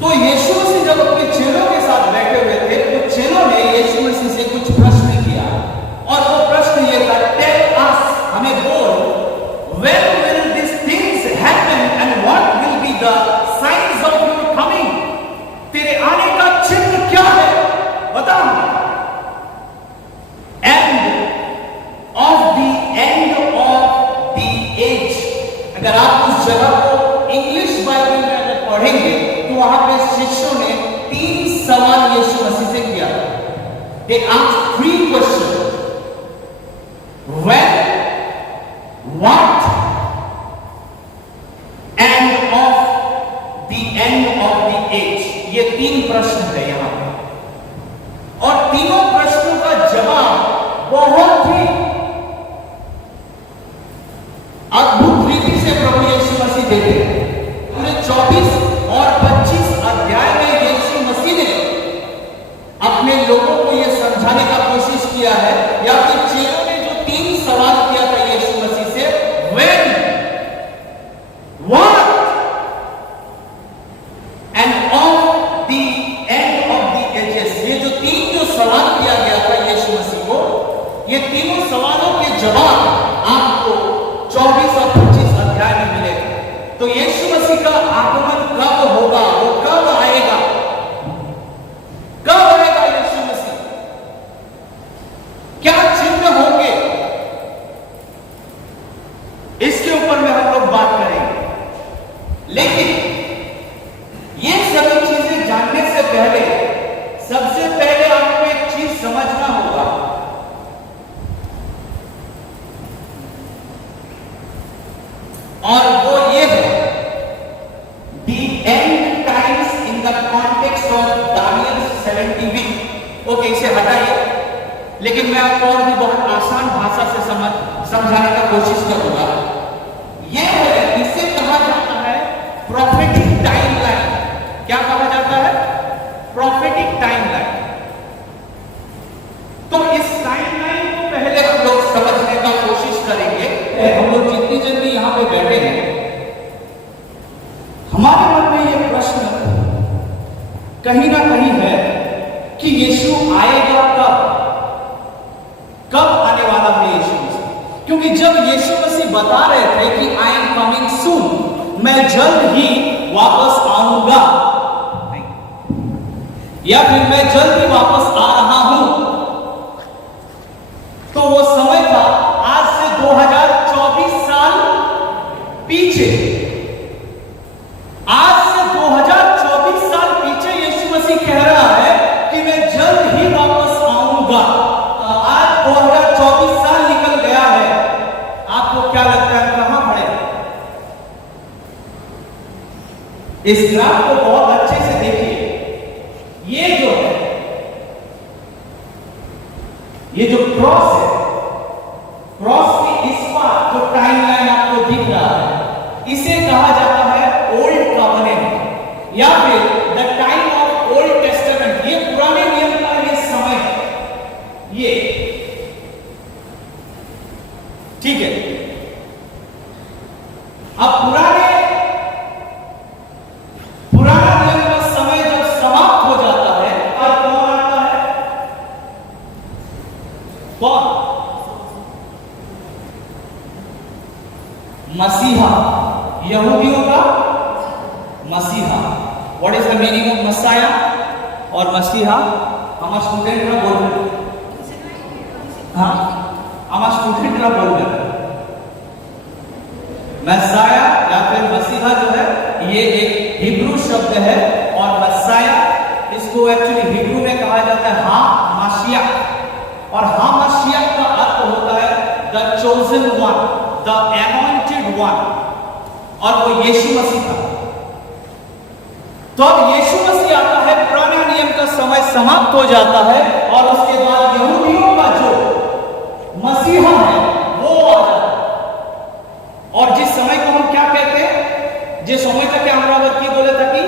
तो यीशु मसीह जब अपने चेलों के साथ बैठे हुए थे तो चेलों ने यीशु मसीह से कुछ प्रश्न किया और वो प्रश्न ये था, टेल अस, हमें बोल, when will this things happen and what will be the science of your coming, तेरे आने का चिन्ह क्या है, बता। End of the end of the age. अगर आप उस जगह को इंग्लिश बाइबल में अगर पढ़ेंगे तो वहां पे शिष्यों ने 3 सवाल यीशु मसीह से किया। They asked 3 questions: when, what, and of the end of the age। ये 3 प्रश्न है यहां पर और तीनों प्रश्नों का जवाब बहुत ही अद्भुत रीति से प्रभु यीशु मसीह देते हैं। पूरे 24 और 25 अध्याय में यीशु मसीह ने अपने लोगों को यह समझाने का कोशिश किया है, या फिर चेलों ने जो 3 सवाल किया था यीशु मसीह से, when, what and of the end of the ages। ये जो 3 सवाल किया गया था यीशु मसीह को, ये तीनों सवालों के जवाब आपको 24 और 25 अध्याय में मिलेगा। तो यीशु मसीह का आगमन कब होगा, वो कब आएगा, कब आएगा यीशु मसीह, क्या चिन्ह होंगे, इसके ऊपर में हम लोग बात करेंगे। लेकिन ये सभी चीजें जानने से पहले सबसे पहले आपको एक चीज समझना होगा, और वो ये है, the end times in the context of Daniel 70 week। Okay, इसे हटाइए, लेकिन मैं आपको और भी बहुत आसान भाषा से समझाने का कोशिश करूंगा। ये है, इसे कहा जाता है प्रोफेटिक टाइमलाइन। क्या कहा जाता है? Prophetic timeline. तो इस टाइमलाइन को पहले हम लोग समझने का कोशिश करेंगे। हम लोग जितनी जल्दी यहां पे बैठे हैं, हमारे मन में यह प्रश्न कहीं ना कहीं है कि यीशु आएगा कब, कब आने वाला है यीशु मसीह। क्योंकि जब यीशु मसीह बता रहे थे कि आई एम कमिंग सून, मैं जल्द ही वापस आऊंगा, या फिर मैं जल्द ही वापस आ रहा हूं, तो वो समय था आज से 2024 साल पीछे। आज से 2024 साल पीछे यीशु मसीह कह रहा है कि मैं जल्द ही वापस आऊंगा। आज 2024 साल निकल गया है, आपको क्या लगता है कहां खड़े? इस ग्राफ को बहुत अच्छे से देखिए। ये जो है, ये जो क्रॉस है, क्रॉस के इस पार जो टाइमलाइन आपको दिख रहा है, इसे कहा जाता है ओल्ड कॉवेनेंट, या फिर the time of old testament. ये पुराने नियम का ये समय, ये ठीक है। अब पुराना नियम का समय जब समाप्त हो जाता है, अब कौन आता है? कौन? मसीहा, यहूदियों का मसीहा। What is the meaning of Messiah और मसीहा? हमारा स्टूडेंट ना बोल रहे, हाँ हमारा स्टूडेंट ना बोल रहे। मसाया या फिर मसीहा जो है, ये एक हिब्रू शब्द है, और मसाया इसको एक्चुअली हिब्रू में कहा जाता है हा माशिया, और हा माशिया का अर्थ होता है the chosen one, the anointed one, और वो यीशु मसीह था। तो अब यीशु मसीह आता है, पुराना नियम का समय समाप्त हो जाता है, और उसके बाद यहूदियों का जो मसीहा है वो आ जाता है। और जिस समय को हम क्या कहते हैं, जिस समय तक क्या अमरावती की बोले था कि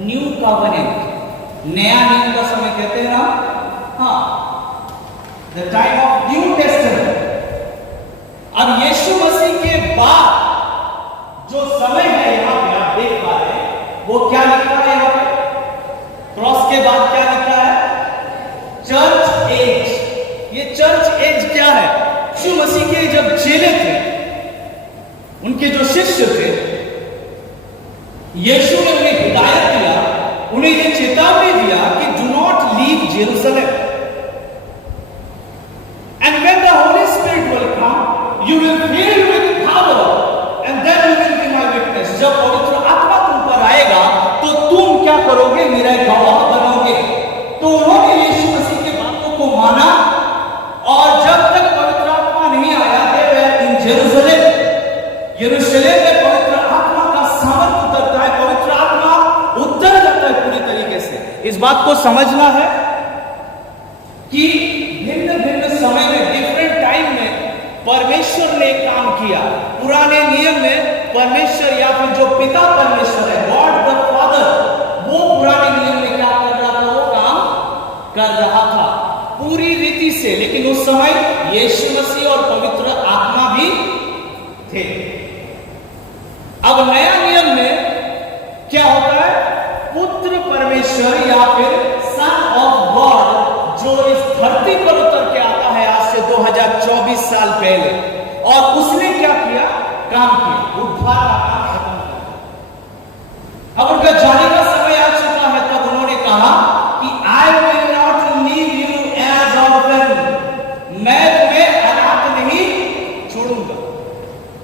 न्यू कॉवेनेंट, नया नियम का समय कहते हैं ना, हाँ, the time of new testament. अब यीशु मसीह के बाद जो समय है यहां पे आप देख पा रहे हैं, वो क्या लिखा है यहां पे? चेले थे, उनके जो शिष्य थे, यीशु ने उन्हें हिदायत दिया, उन्हें यह चेतावनी दिया कि do not leave Jerusalem, and when the holy spirit will come you will feel with power and then you will be my witness. जब पवित्र आत्मा तुम पर आएगा तो तुम क्या करोगे, मेरा गवाह बनोगे। तो उन्होंने यीशु मसीह की बातों को माना, और जब तक पवित्र आत्मा नहीं आया थे इन जेरूशलेम, यरूशलेम में पवित्र आत्मा का सामर्थ उतरता है, पवित्र आत्मा उतर जाता है पूरी तरीके से। इस बात को समझना है कि भिन्न भिन्न समय में, डिफरेंट टाइम में परमेश्वर ने काम किया। पुराने नियम में परमेश्वर या फिर जो पिता परमेश्वर है, गॉड द फादर, वो पुराने नियम में क्या कर रहा था, वो काम कर रहा था पूरी रीति से। लेकिन उस समय यीशु मसीह और पवित्र आत्मा भी थे। अब नया नियम में क्या होता है, पुत्र परमेश्वर या फिर सन ऑफ गॉड जो इस धरती पर उतर के आता है आज से 2024 साल पहले, और उसने क्या किया, काम किया, उद्धार का काम खत्म किया। अब उनका जाने का समय आ चुका है, तब उन्होंने कहा कि I will not leave you as orphan, मैं तुम्हें अनाथ नहीं छोड़ूंगा।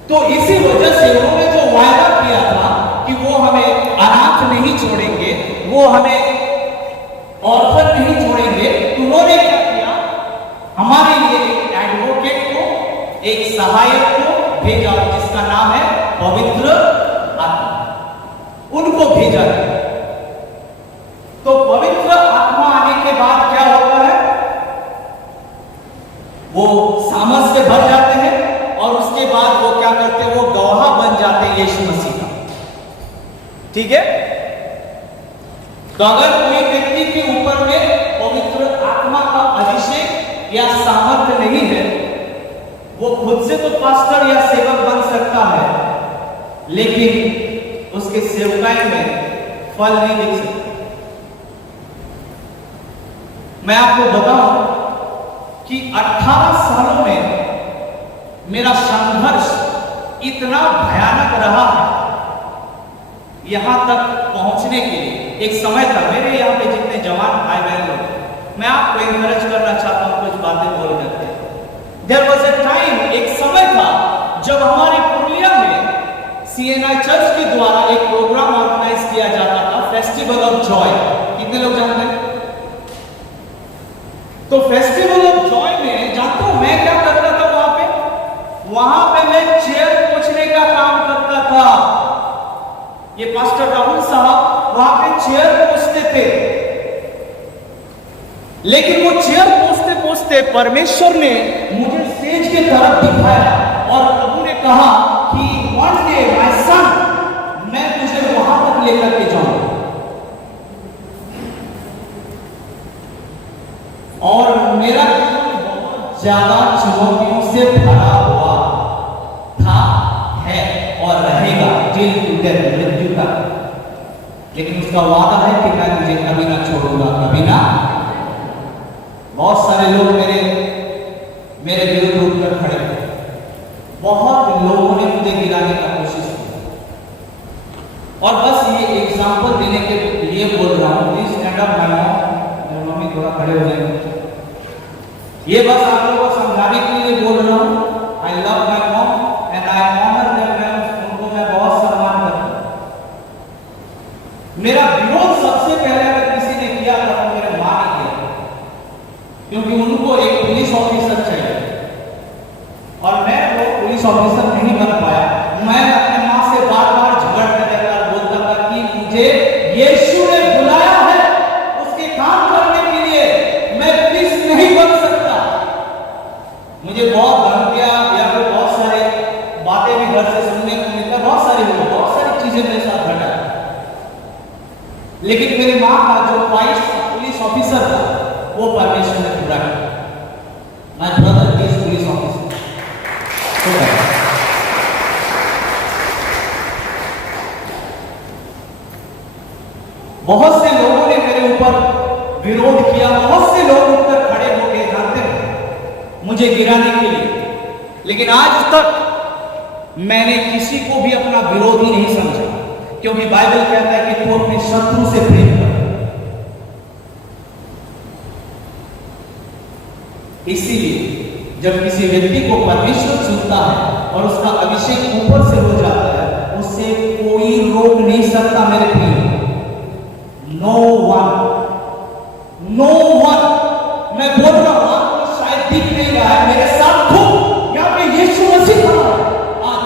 तो इसी वजह से उन्होंने जो वायदा किया था कि वो हमें अनाथ नहीं छोड़ेंगे, वो हमें ऑर्फन नहीं छोड़ेंगे, तो उन्होंने क्या किया, हमारे लिए एक एडवोकेट को, एक सहायक को भेजा जिसका नाम है पवित्र आत्मा, उनको भेजा। तो पवित्र आत्मा आने के बाद क्या होता है, वो सामर्थ से भर जाते हैं, और उसके बाद वो क्या करते हैं, वो गवाह बन जाते हैं यीशु मसीह का। ठीक है, तो अगर कोई व्यक्ति के ऊपर में पवित्र आत्मा का अभिषेक या सामर्थ्य नहीं है, वो खुद से तो पास्टर या सेवक बन सकता है, लेकिन उसके सेवकाई में फल नहीं दिख सकता। मैं आपको बताऊं कि 18 सालों में मेरा संघर्ष इतना भयानक रहा है यहां तक पहुंचने के लिए। एक समय था, मेरे यहाँ पे जितने जवान भाई बहन लोग, मैं आपको एनकरेज करना चाहता हूं कुछ बातें बोल करके। देयर वाज अ टाइम, एक समय था जब हमारे पुरुलिया में सीएनआई चर्च के द्वारा एक प्रोग्राम ऑर्गेनाइज किया जाता था, फेस्टिवल ऑफ जॉय। कितने लोग जानते हैं? तो फेस्टिवल ऑफ जॉय में जानते हो मैं क्या करता था वहां पे मैं चेयर पोंछने का काम करता था। ये पास्टर राहुल साहब वहां पे चेयर पोंछते थे, लेकिन वो चेयर पोंछते पोंछते परमेश्वर ने मुझे स्टेज की तरफ दिखाया, और प्रभु ने कहा कि वन डे माय सन, मैं तुझे वहां तक लेकर के जाऊंगा। और मेरा जीवन बहुत ज्यादा चुनौतियों से भरा हुआ था, है और रहेगा टिल टू डेथ, मृत्यु तक। लेकिन उसका वादा है कि मैं तुझे कभी ना छोड़ूंगा, कभी ना। बहुत सारे लोग मेरे विरुद्ध उठकर खड़े थे, बहुत लोगों ने मुझे गिराने का कोशिश की, और बस ये एग्जांपल देने के लिए बोल रहा हूं। Please stand up my mom, mummy थोड़ा खड़े हो जाएंगे। ये बस आप लोगों को समझाने के लिए बोल रहा हूं। I love my mom and I honour them, उनको मैं बहुत सम्मान करता हूं। मेरा विरोध सबसे पहले अगर किसी ने किया था तो मेरे मां ने किया, क्योंकि उनको एक पुलिस ऑफिसर चाहिए और मैं वो पुलिस ऑफिसर नहीं बन पाया। मैं अपने मां से बार बार झगड़ता रहता, बोलता था कि मुझे यीशु ने बुलाया है उसके काम करने के लिए, मैं पुलिस नहीं बन सकता। मुझे बहुत धमकियां या फिर बहुत सारे बातें भी घर से सुनने को मिलता, बहुत सारी चीजें मेरे साथ घटा। लेकिन मेरी मां का जो पुलिस ऑफिसर था वो परमेश्वर ने पूरा किया। My brother is police officer. बहुत से लोगों ने मेरे ऊपर विरोध किया, बहुत से लोग उठकर खड़े हो गए, जानते हैं, मुझे गिराने के लिए। लेकिन आज तक मैंने किसी को भी अपना विरोधी नहीं समझा, क्योंकि बाइबल कहता है कि तू अपने शत्रु से प्रेम कर। इसीलिए जब किसी व्यक्ति को परमेश्वर चुनता है और उसका अभिषेक ऊपर से हो जाता है, उससे कोई रोक नहीं सकता मेरे प्रिय। No one, no one. मैं बोल रहा हूं, आपको शायद दिख नहीं रहा है, मेरे साथ हो यहाँ पे यीशु मसीह खड़ा है आज।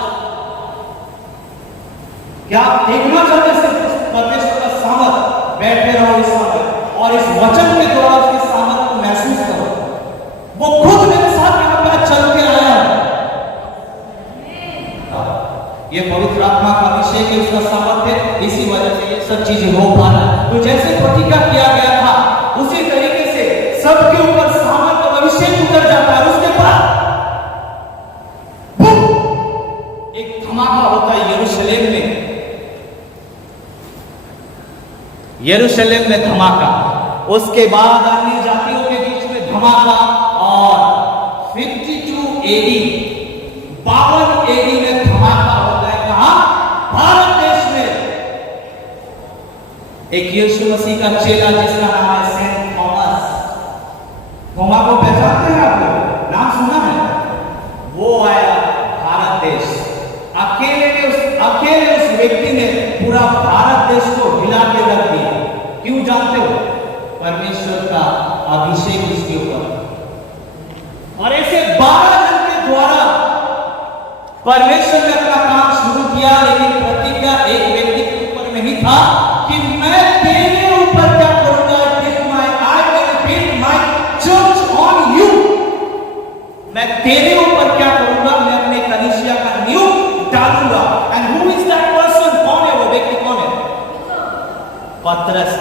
क्या आप देखना चाहते हैं सिर्फ परमेश्वर का सामर्थ? बैठे रहो इस समय और इस वचन के द्वारा उसके सामर्थ को महसूस करो। वो खुद मेरे साथ यहाँ पे चल के आया है। ये पवित्र आत्मा का अभिषेक है, उसका सामर्थ है, इसी वजह से ये सब चीजें हो पा रहा है। तो जैसे प्रतिज्ञा किया गया था, उसी तरीके से सबके ऊपर सामर्थ और अभिषेक उतर जाता है। उसके बाद एक धमाका होता है यरूशलेम में। यरूशलेम में धमाका, उसके बाद अन्य जातियों के बीच में धमाका, और 52 एडी 52 एडी में धमाका होता है। कहां? भारत देश में। एक यीशु मसीह का चेला जिसका नाम है सेंट थॉमस। थोमा को पहचानते हैं आप लोग? नाम सुना है? वो आया भारत देश। अकेले उस व्यक्ति ने पूरा भारत देश को हिला के रख दिया। क्यों जानते हो? परमेश्वर का अभिषेक उसके ऊपर। और ऐसे 12 जन के द्वारा परमेश्वर ने अपना काम शुरू किया, लेकिन प्रतिज्ञा एक व्यक्ति के ऊपर में ही था कि मैं तेरे ऊपर क्या करूंगा? I will build my church on you। मैं तेरे ऊपर क्या करूंगा? मैं अपने कलीसिया का नींव डालूंगा। And who is that person? कौन है वो व्यक्ति? कौन है? पतरस।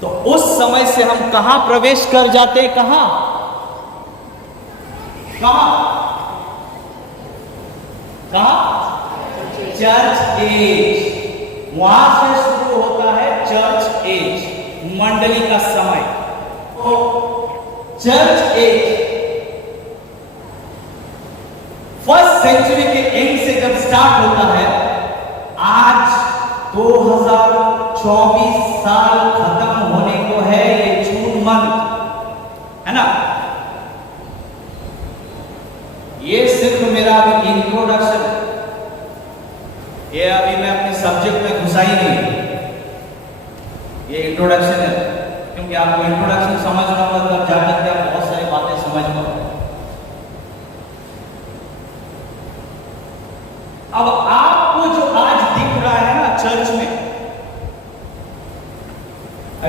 तो उस समय से हम कहां प्रवेश कर जाते हैं? कहां? Church age. वहां से शुरू होता है चर्च एज, मंडली का समय। तो चर्च एज फर्स्ट सेंचुरी के एंड से जब स्टार्ट होता है, आज 2024 साल खत्म होने को है, ये जून मंथ है ना। ये सिर्फ मेरा अभी इंट्रोडक्शन है, ये अभी मैं अपने सब्जेक्ट में घुसा ही नहीं। ये इंट्रोडक्शन है, क्योंकि आपको इंट्रोडक्शन समझना होगा तब जाकर के आप बहुत सारी बातें समझ पाओगे। अब आपको जो आज दिख रहा है ना चर्च में,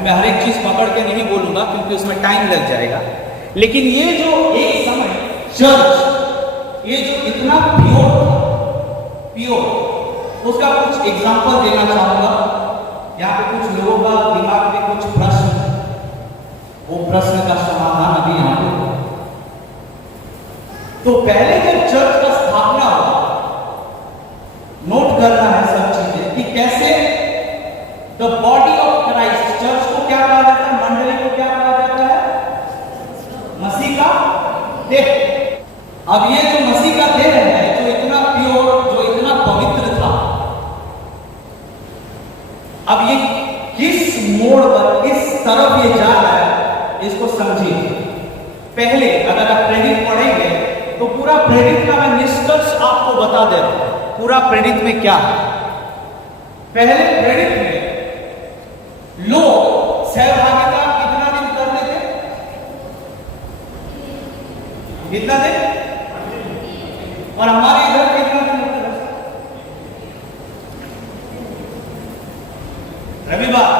मैं हर एक चीज पकड़ के नहीं बोलूंगा क्योंकि उसमें टाइम लग जाएगा, लेकिन ये जो एक समय चर्च, ये जो इतना प्योर, उसका कुछ एग्जांपल देना चाहूंगा। यहाँ पे कुछ लोगों का दिमाग में कुछ प्रश्न, वो प्रश्न का समाधान अभी यहाँ पे। तो पहले जब चर्च का स्थापना हुआ, नोट करना है सब चीजें कि कैसे the body of Christ, church को क्या कहा जाता है? मंडली को क्या कहा जाता है? मसीह का देह। अब ये जो मसीह का देह है, जो इतना प्योर, जो इतना पवित्र था, अब ये किस मोड़ पर, किस तरफ ये जा रहा है, इसको समझिए। पहले अगर आप प्रेरित पढ़ेंगे तो पूरा प्रेरित का मैं निष्कर्ष आपको बता दे रहा हूं। पूरा प्रेरित में क्या है? पहले प्रेरित में लोग सहभागिता कितना दिन करते थे? कितना दिन? और हमारे इधर कितना दिन होता है? रविवार।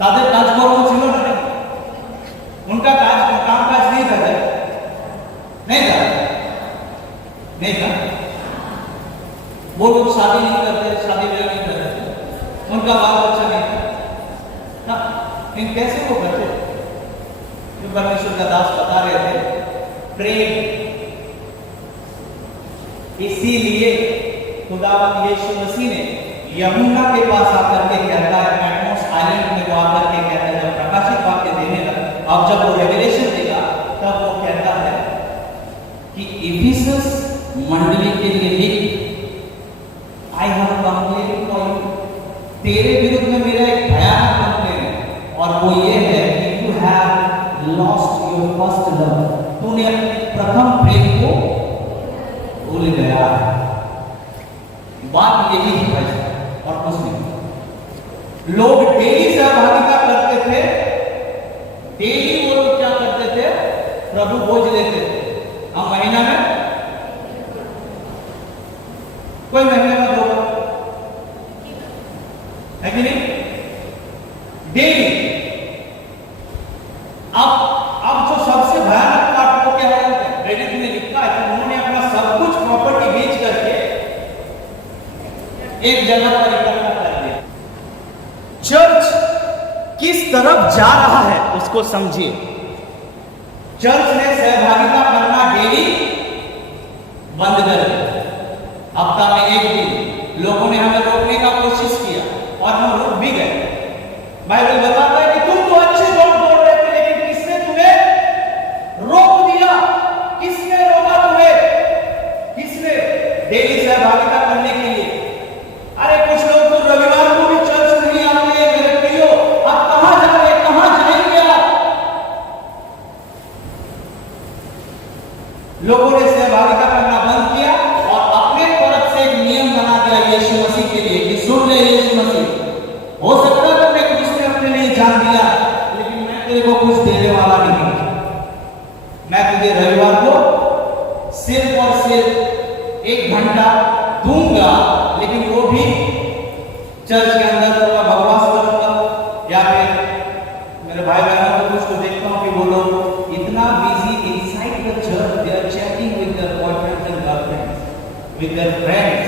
ताদের কাজকর্ম ছিল না, उनका काम काज नहीं था, नहीं था, नहीं था। वो लोग शादी नहीं करते, शादी ब्याह नहीं करते, उनका बाल बच्चा नहीं था। लेकिन कैसे वो करते? जो परमेश्वर का दास बता रहे थे, प्रेम। इसीलिए खुदावंद यीशु मसीह ने यमुना के पास आकर के कहता है, पैटमोस आइलैंड में वो आकर के कहता है, जब प्रकाशित वाक्य देने लगा, अब जब वो रेवलेशन देगा तब वो I have complain for you, तेरे विरुद्ध में मेरा एक भयानक कंप्लेन है, और वो ये है कि you have lost your first love, तूने अपने प्रथम प्रेम को भूल गया। बात यही है और कुछ नहीं। लोग डेली सहभागिता करते थे, डेली वो लोग क्या करते थे, प्रभु भोज लेते थे। हम महीना में कोई महीने में दो है कि नहीं, डेली। अब जो सबसे भयानक बात वो क्या है, प्रेरित ने लिखा है कि उन्होंने अपना सब कुछ प्रॉपर्टी बेच करके एक जगह पर इकट्ठा कर दिया। चर्च किस तरफ जा रहा है उसको समझिए। चर्च ने सहभागिता करना डेली बंद कर दिया। हफ्ता में एक दिन लोगों ने हमें रोकने का कोशिश किया और हम रुक भी गए। बाइबल बताता है कि तुम तो अच्छे दौड़ रहे थे, लेकिन किसने तुम्हें रोक दिया? किसने रोका तुम्हें? किसने? डेली सहभागिता करने के लिए। अरे कुछ लोग तो रविवार को भी चर्च नहीं आते मेरे प्रियो, अब कहां जाए, कहां जाएंगे आप? लोगों ने सहभागिता करना बंद किया और अपने तरफ से एक नियम बना दिया यीशु मसीह के लिए कि सुन ले यीशु मसीह, हो सकता है तुमने कुछ ने अपने लिए जान दिया, लेकिन मैं तेरे को कुछ देने वाला नहीं। मैं तुझे रविवार को सिर्फ और सिर्फ 1 घंटा दूंगा, लेकिन वो भी चर्च के अंदर थोड़ा बकवास करूंगा, या फिर मेरे भाई बहनों को कुछ को देखता हूं कि वो लोग इतना busy inside the church, they are chatting with their boyfriends and girlfriends, with their friends.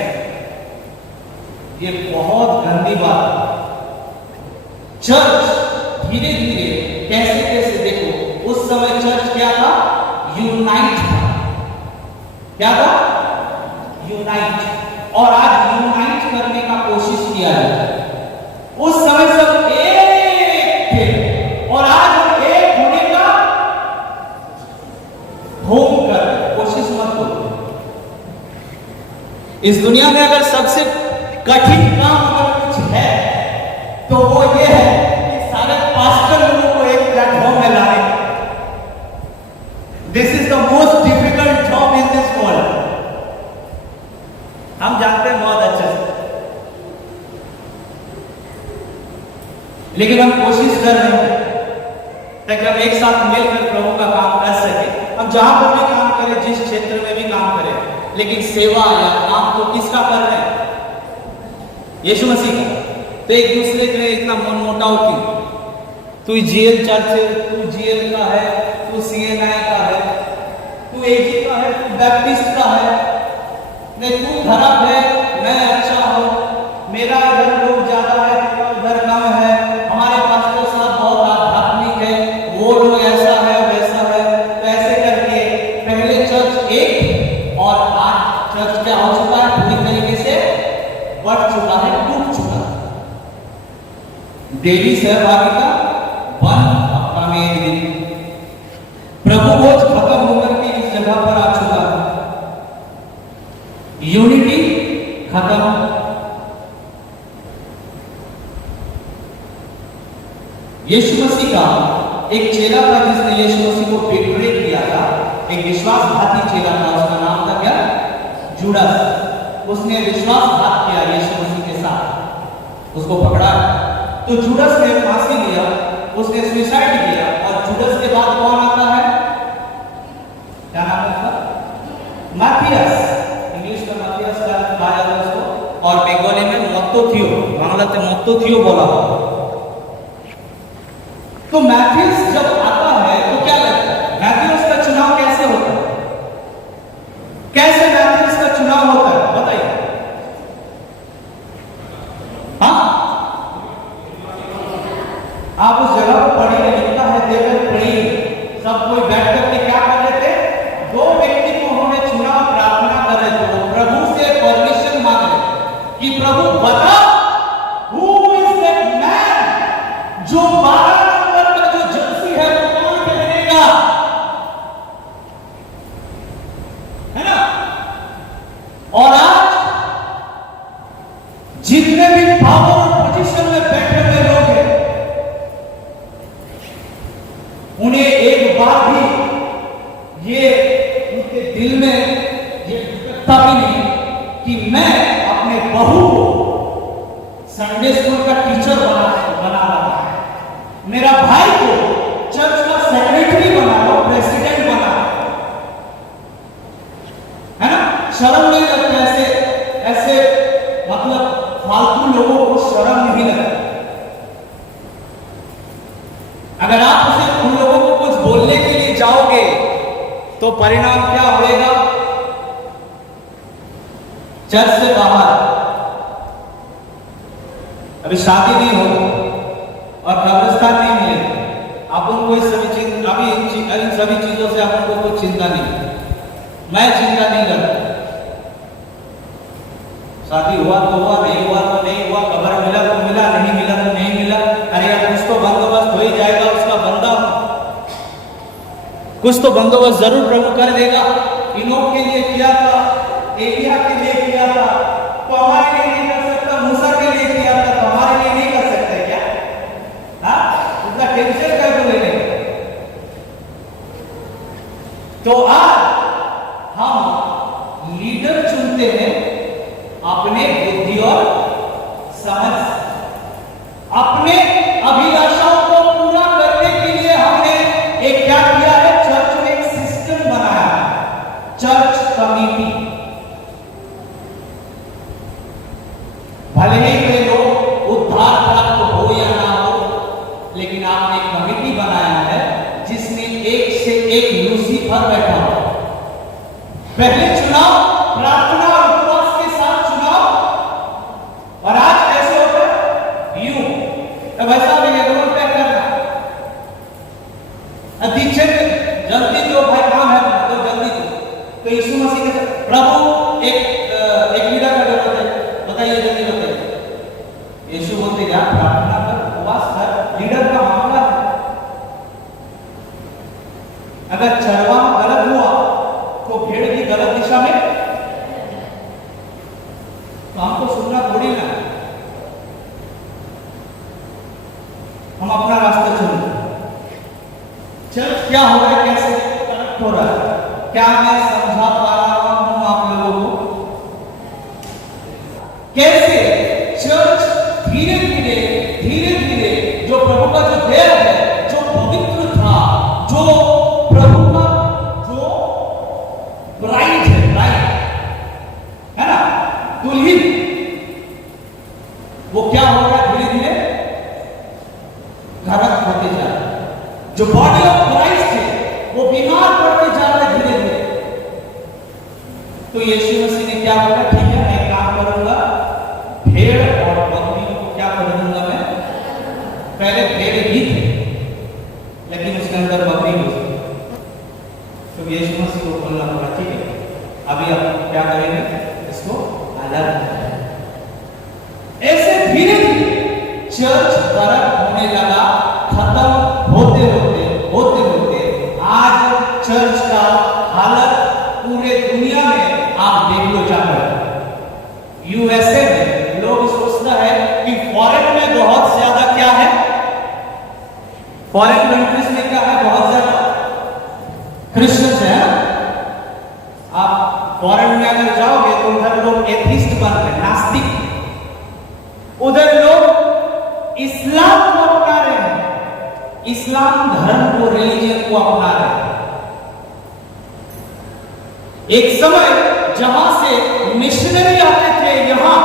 ये बहुत गंदी बात है। चर्च धीरे धीरे कैसे कैसे, देखो उस समय चर्च क्या था, यूनाइट था। क्या था? यूनाइट। और आज यूनाइट करने का कोशिश किया जाता है। उस समय सब एक थे और आज हम एक होने का होम कर कोशिश मत करो। इस दुनिया में अगर सबसे कठिन काम अगर कुछ है तो वो ये है कि सारे पास्टर लोगों को एक प्लेटफॉर्म में लाए। This is the most difficult job in this world. हम जानते हैं बहुत अच्छे से, लेकिन हम कोशिश कर रहे हैं ताकि हम एक साथ मिलकर प्रभु का काम कर सके। हम जहां पर भी काम करें, जिस क्षेत्र में भी काम करें, लेकिन सेवा या काम तो किसका कर रहे हैं? यीशु मसीह का। तो एक दूसरे के इतना मन मोटाव क्यों? तू जीएल चर्च है, तू जीएल का है, तू सीएनआई का है, तू एजी का है, तू बैप्टिस्ट का है, नहीं तू खराब है, मैं अच्छा हूं, मेरा इधर लोग ज्यादा है, तेरा उधर कम है, हमारे पास्टर साहब बहुत आध्यात्मिक है, वो लोग ऐसा है वैसा है। तो ऐसे करके पहले चर्च एक और आज चर्च क्या हो चुका है, पूरी तरीके से बढ़ चुका है, टूट चुका है। डेली सहभागिता बंद, हफ्ता में एक दिन। प्रभु भोज खत्म होकर के इस जगह पर आ चुका है। यूनिटी खत्म। यीशु मसीह का एक चेला था जिसने यीशु मसीह को बिट्रे किया था, एक विश्वासघाती चेला था, उसका नाम था क्या? जूडास। उसने विश्वासघात किया यीशु मसीह के साथ, उसको पकड़ा। तो जूडास ने फांसी लिया, उसने सुसाइड किया। और जूडास के बाद कौन आता है? क्या नाम है उसका? माथियास। इंग्लिश में माथियास कहा जाता है उसको, और बंगाली में मत्तोथियो, बांग्लाते मत्तोथियो बोला। तो मैथ्यूस जब आता है तो क्या लगता है? मैथ्यूस का चुनाव कैसे होता है? कैसे मैथ्यूस का चुनाव होता है बताइए? हाँ, आप उस जगह पर पढ़िए, लिखता है दे वर प्रेइंग। सब कोई बैठ करके क्या कर रहे थे? 2 व्यक्ति को उन्होंने चुना, प्रार्थना कर रहे थे, वो प्रभु से परमिशन मांग रहे कि प्रभु बता हु इज दैट मैन, जो 12 नंबर का जो जर्सी है वो कौन पहनेगा, है ना? और आज जितने भी पावर और पोजीशन में बैठे हुए लोग हैं, उन्हें एक बार भी ये उनके दिल में ये तब भी नहीं कि मैं अपने बहू को संडे स्कूल का टीचर बना रहा है, मेरा भाई को चर्च का सेक्रेटरी बना लो, प्रेसिडेंट बना लो, है ना। शर्म नहीं लगता ऐसे ऐसे मतलब फालतू लोगों को शर्म नहीं लगती। अगर आप उसे उन लोगों को कुछ बोलने के लिए जाओगे तो परिणाम क्या होगा? चर्च से बाहर अभी शादी नहीं हो और कब्रिस्तान नहीं मिले, आप उनको इस सभी चीज अभी इन सभी चीजों से आप उनको कुछ चिंता नहीं, मैं चिंता नहीं करता। शादी हुआ तो हुआ, नहीं हुआ तो नहीं हुआ, खबर मिला तो मिला, नहीं मिला तो नहीं मिला, अरे यार कुछ तो बंदोबस्त हो ही जाएगा, उसका बंदा कुछ तो बंदोबस्त जरूर प्रभु कर देगा। इनोक के लिए किया था, एलिया के लिए किया था, तो हमारे लिए नहीं कर सकता, मूसा के लिए किया था, तो हमारे लिए नहीं कर सकते क्या? हाँ, उतना टेंशन कर तो लेने। तो आज हम लीडर चुनते हैं अपने बुद्धि और समझ, अपने अभिलाषाओं को पूरा करने के लिए हमने एक क्या किया है? चर्च में एक सिस्टम बनाया है, चर्च कमिटी। भले ही वे लोग उद्धार प्राप्त हो या ना हो, लेकिन आपने एक कमिटी बनाया है जिसमें एक से एक लूसीफर बैठा हो। पहले चुनाव प्रार्थना और उपवास के साथ चुनाव, और आज कैसे होता है? यूं अब ऐसा भी है, रोड पे करना दीक्षित जल्दी दो भाई, काम है तो जल्दी दो। तो यीशु मसीह के प्रभु एक लीडर का जरूरत है, बताइए जल्दी बताइए। यीशु बोलते जा, प्रार्थना कर, उपवास कर, लीडर का मामला है। अगर चरवा गलत हुआ तो भेड़ की गलत दिशा में, तो हमको सुनना थोड़ी ना, हम अपना रास्ता चुन। चर्च क्या हो रहा है, कैसे कनेक्ट हो रहा है, क्या मैं समझा पा रहा हूं आप लोगों को? कैसे चर्च धीरे धीरे जो प्रभु का जो देह है, जो पवित्र था, जो प्रभु का जो ब्राइड है ना, दुल्हन, वो क्या हो रहा है? धीरे धीरे घरत होते जा रहे। जो बॉडी ऑफ क्राइस्ट है वो बीमार पड़ते जा रहे धीरे धीरे। तो यीशु मसीह ने क्या बोला? ठीक है, मैं काम करूंगा, भेड़ और बकरियों को क्या कर दूंगा मैं? पहले भेड़ ही थे लेकिन उसके अंदर बकरी घुस गई। तो यीशु मसीह को बोलना पड़ा, ठीक है अभी आप क्या करेंगे? इसको अलग। ऐसे धीरे धीरे चर्च फर्क होने लगा, खत्म होते होते आज चर्च का हालत पूरे दुनिया में आप देख लो जाकर। यूएसए में लोग सोचता है कि फॉरेन में बहुत ज्यादा क्या है, फॉरेन कंट्रीज में क्या है, बहुत ज्यादा क्रिश्चियंस है। आप फॉरेन में अगर जाओगे तो उधर लोग एथिस्ट बन रहे, नास्तिक, उधर लोग इस्लाम को अपना रहे हैं, इस्लाम धर्म को, रिलीजन को अपना रहे हैं। एक समय जहां से मिशनरी आते थे यहां,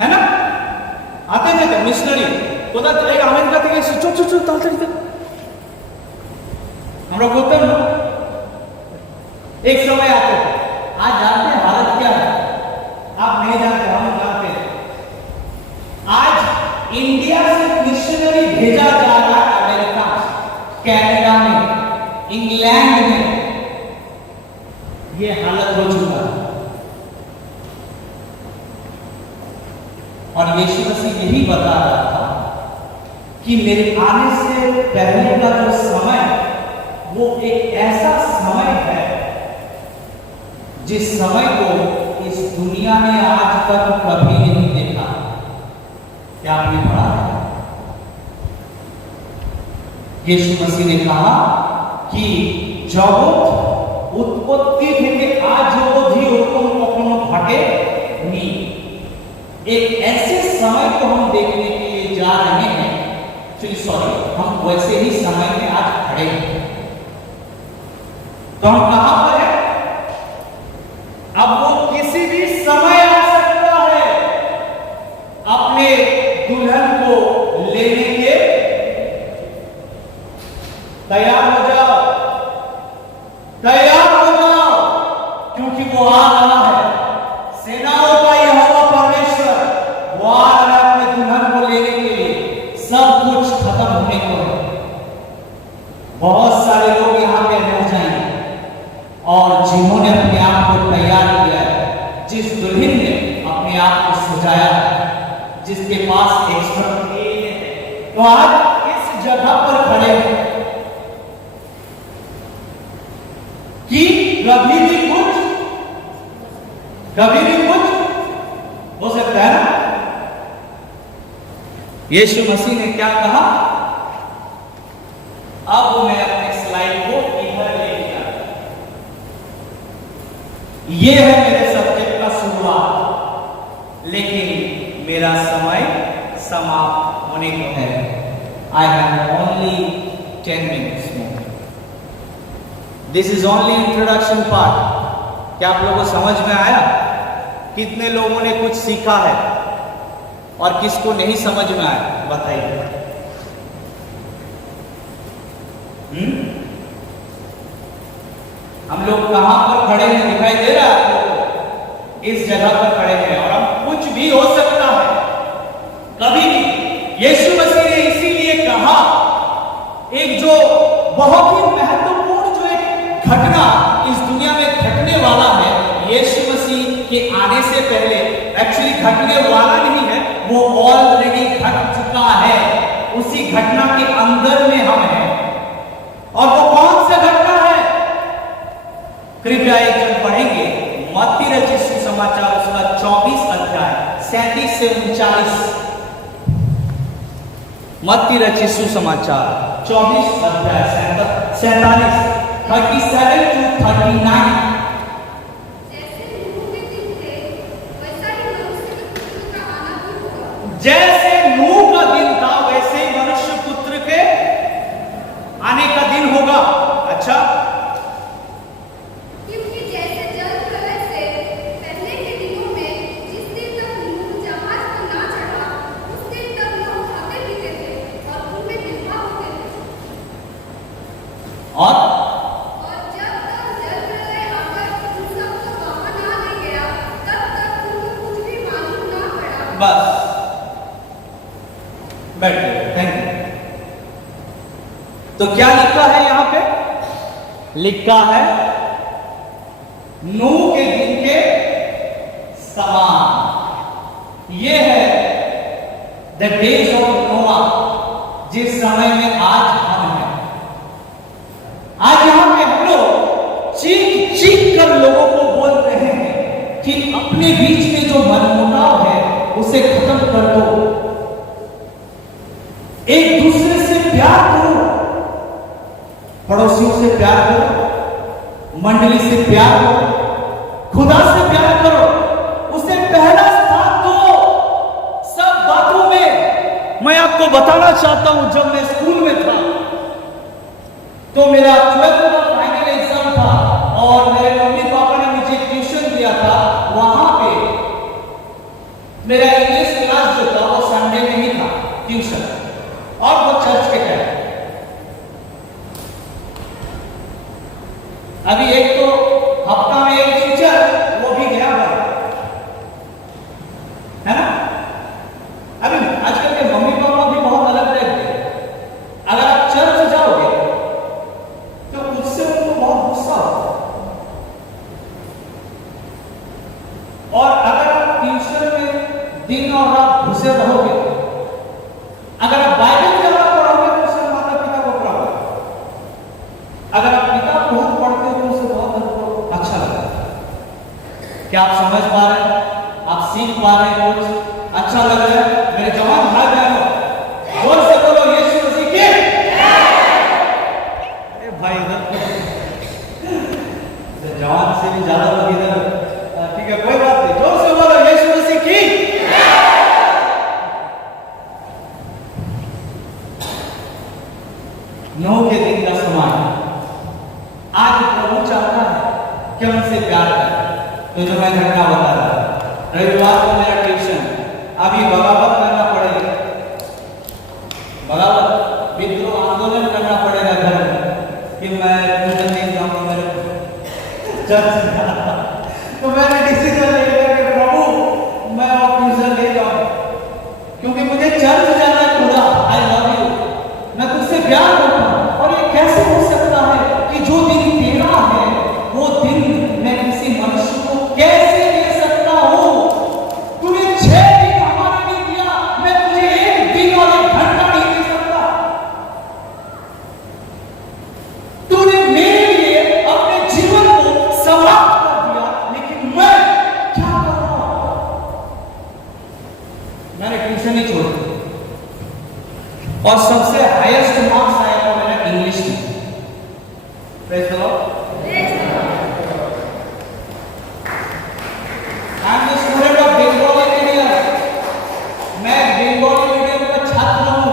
है ना, आते थे मिशनरी, कोदा एक अमेरिका থেকে চুপ চুপ চুপ তাড়াতাড়ি আমরা বলতাম না, एक समय आते थे। आज जानते हैं हालत क्या है? आप नहीं जानते, हम जानते हैं। आज इंडिया से मिशनरी भेजा जा रहा है अमेरिका, कनाडा में, इंग्लैंड में, ये हालत हो चुका है। और यीशु मसीह यही बता रहा था कि मेरे आने से पहले का जो समय वो एक ऐसा समय है जिस समय को इस दुनिया ने आज तक कभी आपने पढ़ा है। यीशु मसीह ने कहा कि जगत उत्पत्ति থেকে আজ অবধি ওরকম কখনো ঘটেনি। एक ऐसे समय को हम देखने के लिए जा रहे हैं, हम वैसे ही समय में आज खड़े हैं। तो हम कहां पर हैं? अब वो किसी भी समय आ सकता है अपने दुल्हन को लेने के। तैयार हो जाओ, तैयार हो जाओ, क्योंकि वो आ रहा है। सेनाओं का यहोवा परमेश्वर वो आ रहा है अपने दुल्हन को लेने के लिए। सब कुछ खत्म होने को है। बहुत सारे लोग यहां पे रह जाएंगे और जिन्होंने अपने आप को तैयार किया है, जिस दुल्हन ने अपने आप को सजाया है, जिसके पास एक्स्ट्रा है, तो आज इस जगह पर खड़े हैं कि कभी भी कुछ हो सकता है ना। यीशु मसीह ने क्या कहा? अब मैं अपने स्लाइड को इधर ले लिया। यह है मेरे सब्जेक्ट का शुरुआत, लेकिन मेरा समय समाप्त होने को है। I have only 10 minutes more. This is only introduction part. क्या आप लोगों को समझ में आया? कितने लोगों ने कुछ सीखा है और किसको नहीं समझ में आया? बताइए। हम लोग कहां पर खड़े हैं? दिखाई दे रहा है आपको? इस जगह पर खड़े हैं और हम कुछ भी हो सकता है कभी भी। यीशु मसीह ने इसीलिए कहा, एक जो बहुत ही महत्वपूर्ण जो एक घटना इस दुनिया में घटने वाला है, यीशु मसीह के आने से पहले, एक्चुअली घटने वाला नहीं है, वो ऑलरेडी घट चुका है। उसी घटना के अंदर में हम हैं। और वो कौन सा घटना है? कृपया एक जन पढ़ेंगे मत्ती रचित सुसमाचार उसका 24 अध्याय 37 से 39। मत्ती रचित सुसमाचार 24 अध्याय 47 37 to 39। जैसे नूह का दिन था वैसे ही मनुष्य पुत्र के आने का दिन होगा। अच्छा, क्योंकि जैसे जल प्रलय से पहले के दिनों में जिस दिन तक नूह जहाज पर ना चढ़ा, उस दिन तक लोग खाते पीते थे और उनमें विवाह होते थे। और जब तक जल प्रलय आकर उन सबको वहां ना ले गया, तब तक उनको कुछ भी मालूम ना पड़ा। बस बैठ गए। Thank you. तो क्या लिखा है यहां पे? लिखा है नूह के दिन के समान। ये है द डेज ऑफ नोआ, जिस समय में आज हम हैं। आज यहां पे हम लोग चीख चीख कर लोगों को बोल रहे हैं कि अपने बीच में जो मनमुटाव है उसे खत्म कर दो, एक दूसरे से प्यार करो, पड़ोसियों से प्यार करो, मंडली से प्यार करो, खुदा से प्यार करो, उसे पहला स्थान दो सब बातों में। मैं आपको बताना चाहता हूं, जब मैं स्कूल में था तो मेरा 12th का फाइनल एग्जाम था और मेरे मम्मी पापा ने मुझे ट्यूशन दिया था। वहां पे मेरा इंग्लिश क्लास जो था वो संडे में ही था ट्यूशन, और वो चर्च के है। अभी एक तो हफ्ता में एक टीचर, वो भी गया हुआ है ना। अभी आजकल के मम्मी पापा भी बहुत अलग रहते हैं। अगर आप चर्च जाओगे तो उससे उनको बहुत गुस्सा होता है, और अगर आप ट्यूशन में दिन और रात घुसे रहोगे, अगर आप बाइबल ज्यादा पढ़ोगे तो उससे माता पिता को पढ़ोगे। अगर आप किताब बहुत पढ़ते हो तो उससे बहुत अच्छा लगता है। क्या आप समझ पा रहे हैं? आप सीख पा रहे हैं? कुछ अच्छा लग रहा है? मेरे जवान भाई बहनों, जोर से बोलो यीशु मसीह की। अरे भाई इधर जवान से भी ज्यादा लोग इधर, ठीक है कोई बात नहीं, जोर से बोलो यीशु मसीह की। नूह के दिन का समय, आज प्रभु चाहता है कि हम उनसे प्यार करें। तो जो मैं घटना बता रहा था, रविवार को मेरा ट्यूशन, अभी बगावत करना पड़ेगा, बगावत विद्रोह आंदोलन करना पड़ेगा घर में कि मैं ट्यूशन नहीं जाऊंगा मेरे चर्च। तो मैंने डिसीजन ले लिया कि प्रभु मैं और ट्यूशन ले जाऊं, क्योंकि मुझे चर्च जाना है। खुदा आई लव यू, मैं तुझसे प्यार करता हूं। और ये कैसे हो सकता है कि जो दिन तेरा है वो दिन मैं किसी मनुष्य को कैसे दे सकता हूं? तूने 6 दिन हमारे लिए दिया, मैं तुझे 1 दिन और 1 घंटा नहीं दे सकता। तूने मेरे लिए अपने जीवन को समाप्त कर दिया, लेकिन मैं क्या कर रहा हूं? मैंने ट्यूशन ही छोड़ दिया और सबसे हाईएस्ट मार्क्स आया था मेरा इंग्लिश में। Praise the Lord. I am the student of Bengali medium, मैं बेंगोली मीडियम का छात्र हूं।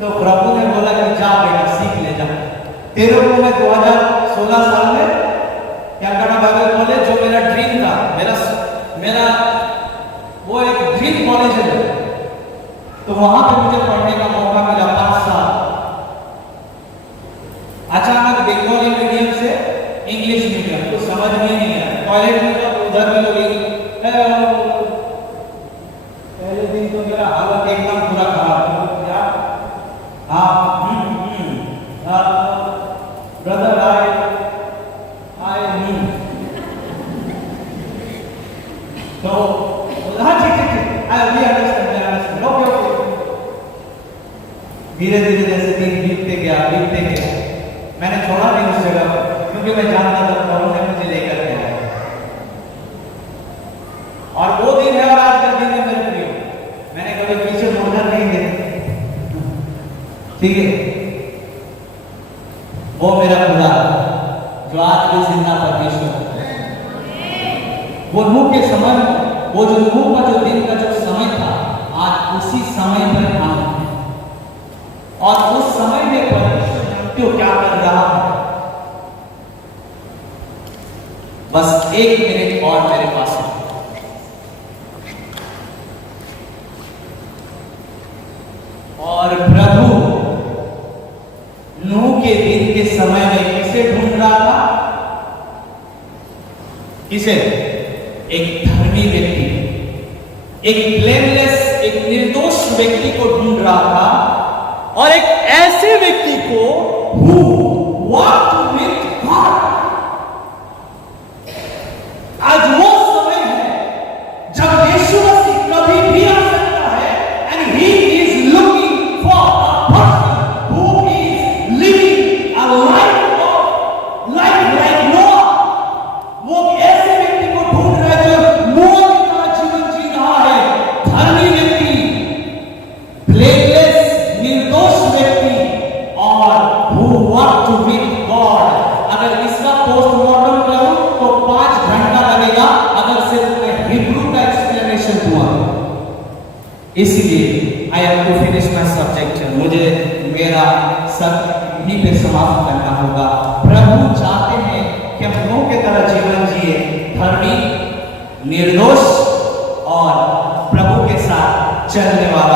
तो प्रभु ने बोला कि जा बेटा सीख ले जा। तेरे को मैं 2016 साल में कैलकाटा बाइबल कॉलेज, जो मेरा ड्रीम था, मेरा वो एक ड्रीम कॉलेज है, तो वहां पे मुझे पढ़ने का मौका मिला 5 साल। अचानक बेंगोली मीडियम से इंग्लिश मीडियम, तो समझ में नहीं आया। टॉयलेट में तो उधर भी लोग पहले दिन तो मेरा हालत एकदम पूरा खराब था। क्या ब्रदर आई तो हाँ ठीक आई अंडरस्टैंड। ओके धीरे धीरे जैसे दिन बीतते गया, मैंने छोड़ा नहीं उस जगह पर, क्योंकि मैं जानता था प्रभु ने मुझे लेकर के आया। और वो दिन है और आज का दिन है मेरे प्रियो, मैंने कभी पीछे मुड़कर नहीं देखा। ठीक है, वो मेरा खुदा जो आज भी जिंदा परमेश्वर, वो नूह के समय में, वो जो नूह का जो दिन का जो समय था, आज उसी समय पर हम हैं। और उस समय में परमेश्वर क्यों क्या कर रहा है? बस 1 मिनट और मेरे पास है। और प्रभु नूह के दिन के समय में किसे ढूंढ रहा था? किसे? एक धर्मी व्यक्ति, एक ब्लेमलेस, एक निर्दोष व्यक्ति को ढूंढ रहा था, और एक ऐसे व्यक्ति को who walked with God। आज वो समय है जब यीशु मसीह कभी भी आ सकता है, and he is looking for a person who is living a life like Noah। वो ऐसे व्यक्ति को ढूंढ रहा है जो नूह की तरह जीवन जी रहा है, धर्मी व्यक्ति, ब्लेमलेस, निर्दोष व्यक्ति, और who walked with God। अगर इसका पोस्टमार्टम करूं तो 5 घंटा लगेगा, अगर सिर्फ मैं हिब्रू का एक्सप्लेनेशन दूंगा। इसलिए I have to finish my subject, मुझे मेरा सब्जेक्ट यहीं पे समाप्त करना होगा। प्रभु चाहते हैं कि हम नूह के तरह जीवन जिए, धर्मी, निर्दोष और प्रभु के साथ चलने वाला